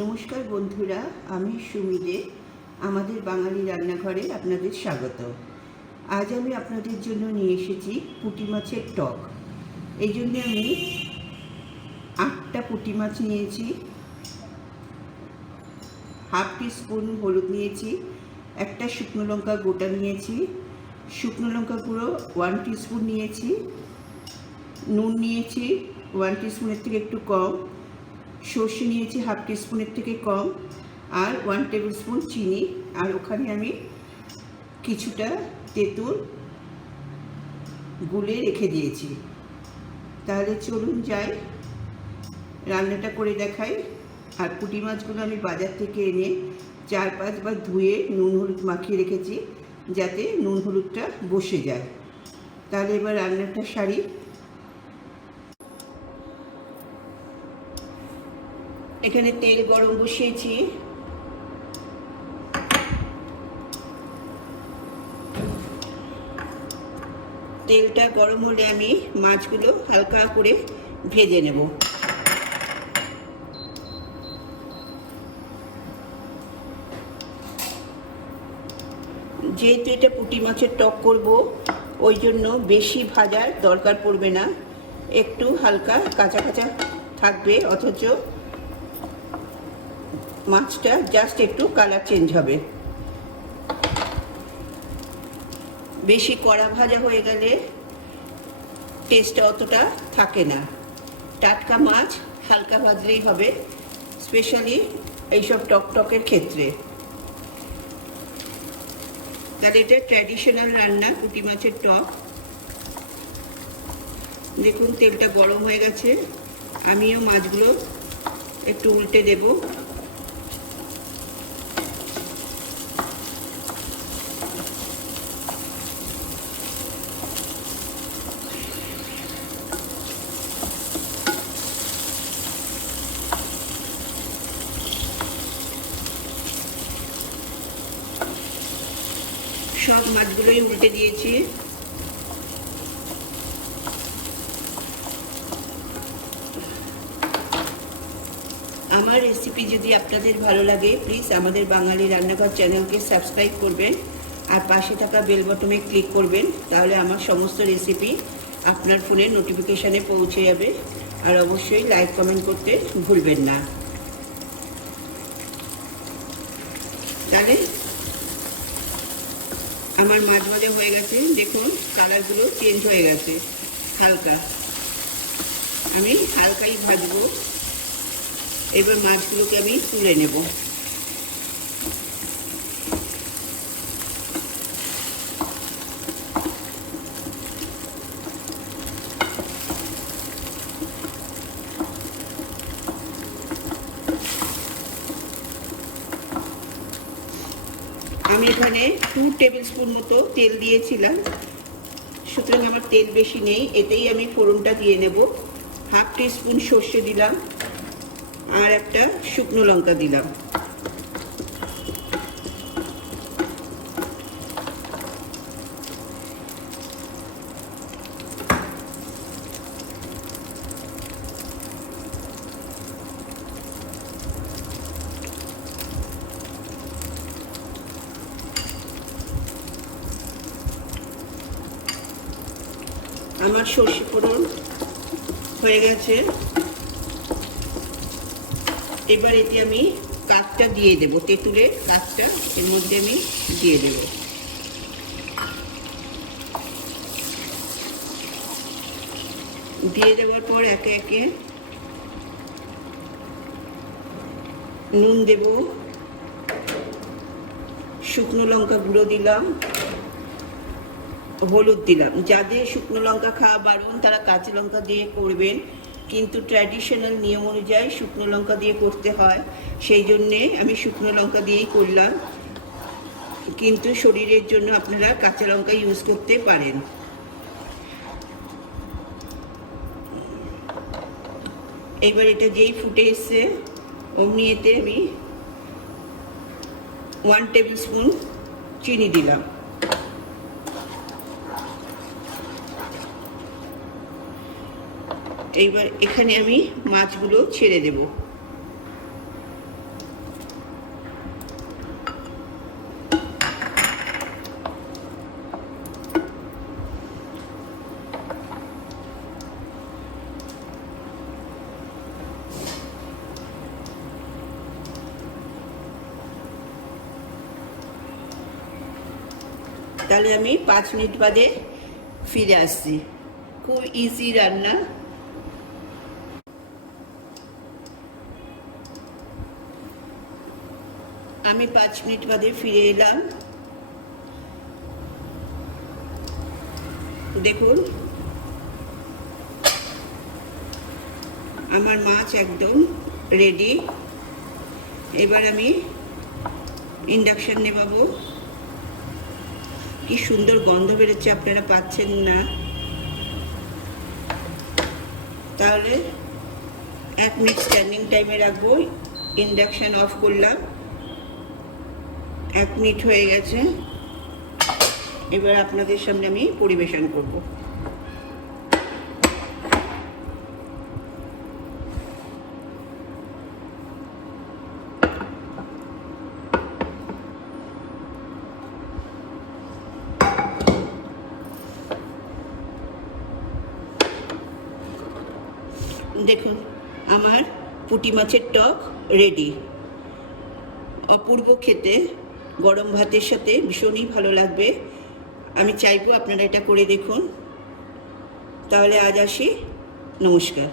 নমস্কার বন্ধুরা, আমি সুমি আমাদের বাঙালি রান্নাঘরে আপনাদের স্বাগত। আজ আমি আপনাদের জন্য নিয়ে এসেছি পুঁটি মাছের টক। এই জন্য আমি 8টা পুঁটি মাছ নিয়েছি, হাফ টিস্পুন হলুদ নিয়েছি, একটা শুকনো লঙ্কা গোটা নিয়েছি, শুকনো লঙ্কা গুঁড়ো 1 টিস্পুন নিয়েছি, নুন নিয়েছি 1 টিস্পুনের থেকে একটু কম, সর্ষে নিয়েছি হাফ টিস্পুনের থেকে কম, আর 1 টেবিল স্পুন চিনি, আর ওখানে আমি কিছুটা তেঁতুল গুলে রেখে দিয়েছি। তাহলে চলুন যাই, রান্নাটা করে দেখাই। আর পুঁটি মাছগুলো আমি বাজার থেকে এনে 4-5 বার ধুয়ে নুন হলুদ মাখিয়ে রেখেছি, যাতে নুন হলুদটা বসে যায়। তাহলে এবার রান্নাটা সারি। এখানে তেল গরম বসিয়েছি, তেলটা গরম হলে আমি মাছগুলো হালকা করে ভেজে নেব। যেহেতু এটা পুঁটি মাছের টক করব, ওই জন্য বেশি ভাজার দরকার পড়বে না, একটু হালকা কাঁচা কাঁচা থাকবে, অথচ মাছটা জাস্ট একটু কালার চেঞ্জ হবে। বেশি কড়া ভাজা হয়ে গেলে টেস্টটা অতটা থাকে না। টাটকা মাছ হালকা ভাজলেই হবে, স্পেশালি এইসব টকের ক্ষেত্রে। তাহলে এটা ট্র্যাডিশনাল রান্না, পুঁটি মাছের টক। দেখুন তেলটা গরম হয়ে গেছে, আমিও মাছগুলো একটু উল্টে দেব। সব মাছগুলোই উল্টে দিয়েছি। আমার রেসিপি যদি আপনাদের ভালো লাগে, প্লিজ আমাদের বাঙালি রান্নাঘর চ্যানেলকে সাবস্ক্রাইব করবেন আর পাশে থাকা বেল বাটনে ক্লিক করবেন, তাহলে আমার সমস্ত রেসিপি আপনার ফোনে নোটিফিকেশানে পৌঁছে যাবে। আর অবশ্যই লাইক কমেন্ট করতে ভুলবেন না। তাহলে আমার মাছ ভাজা হয়ে গেছে, দেখুন কালারগুলো চেঞ্জ হয়ে গেছে হালকা। আমি হালকাই ভাজবো। এবার মাছগুলোকে আমি তুলে নেব। আমি এখানে 2 টেবিল স্পুন মতো তেল দিয়েছিলাম, সুতরাং আমার তেল বেশি নেই। এতেই আমি ফোড়নটা দিয়ে নেব। হাফ টিস্পুন সর্ষে দিলাম আর একটা শুকনো লঙ্কা দিলাম। আমার সর্ষে ফোড়ন হয়ে গেছে। এবার এতে আমি কাঠটা দিয়ে দেব, তেঁতুলের কাঠটা এর মধ্যে আমি দিয়ে দেব। দিয়ে দেওয়ার পর একে একে নুন দেব, শুকনো লঙ্কা গুঁড়ো দিলাম, হলুদ দিলাম। যাদের শুকনো লঙ্কা খাওয়া বারণ তারা কাঁচা লঙ্কা দিয়ে করবেন, কিন্তু ট্র্যাডিশনাল নিয়ম অনুযায়ী শুকনো লঙ্কা দিয়ে করতে হয়, সেই জন্যে আমি শুকনো লঙ্কা দিয়েই করলাম। কিন্তু শরীরের জন্য আপনারা কাঁচা লঙ্কা ইউজ করতে পারেন। এইবার এটা যেই ফুটে এসছে, অমনি এতে আমি 1 টেবিল স্পুন চিনি দিলাম। এইবার এখানে আমি মাছগুলো ছেড়ে দেব। তাহলে আমি 5 মিনিট বাদে ফিরে আসছি। খুব ইজি রান্না। আমি 5 মিনিট বাদে ফিরে এলাম। দেখুন আমার মাছ একদম রেডি। এবার আমি ইন্ডাকশন নেভাবো। কি সুন্দর গন্ধ বেরোচ্ছে, আপনারা পাচ্ছেন না? তাহলে 1 মিনিট স্ট্যান্ডিং টাইমে রাখবো। ইন্ডাকশন অফ করলাম, 1 মিনিট হয়ে গেছে। এবার আপনাদের সামনে আমি পরিবেশন করব। দেখুন আমার পুঁটি মাছের টক রেডি। অপূর্ব খেতে, গরম ভাতের সাথে ভীষণই ভালো লাগবে। আমি চাইবো আপনারা এটা করে দেখুন। তাহলে আজ আসি, নমস্কার।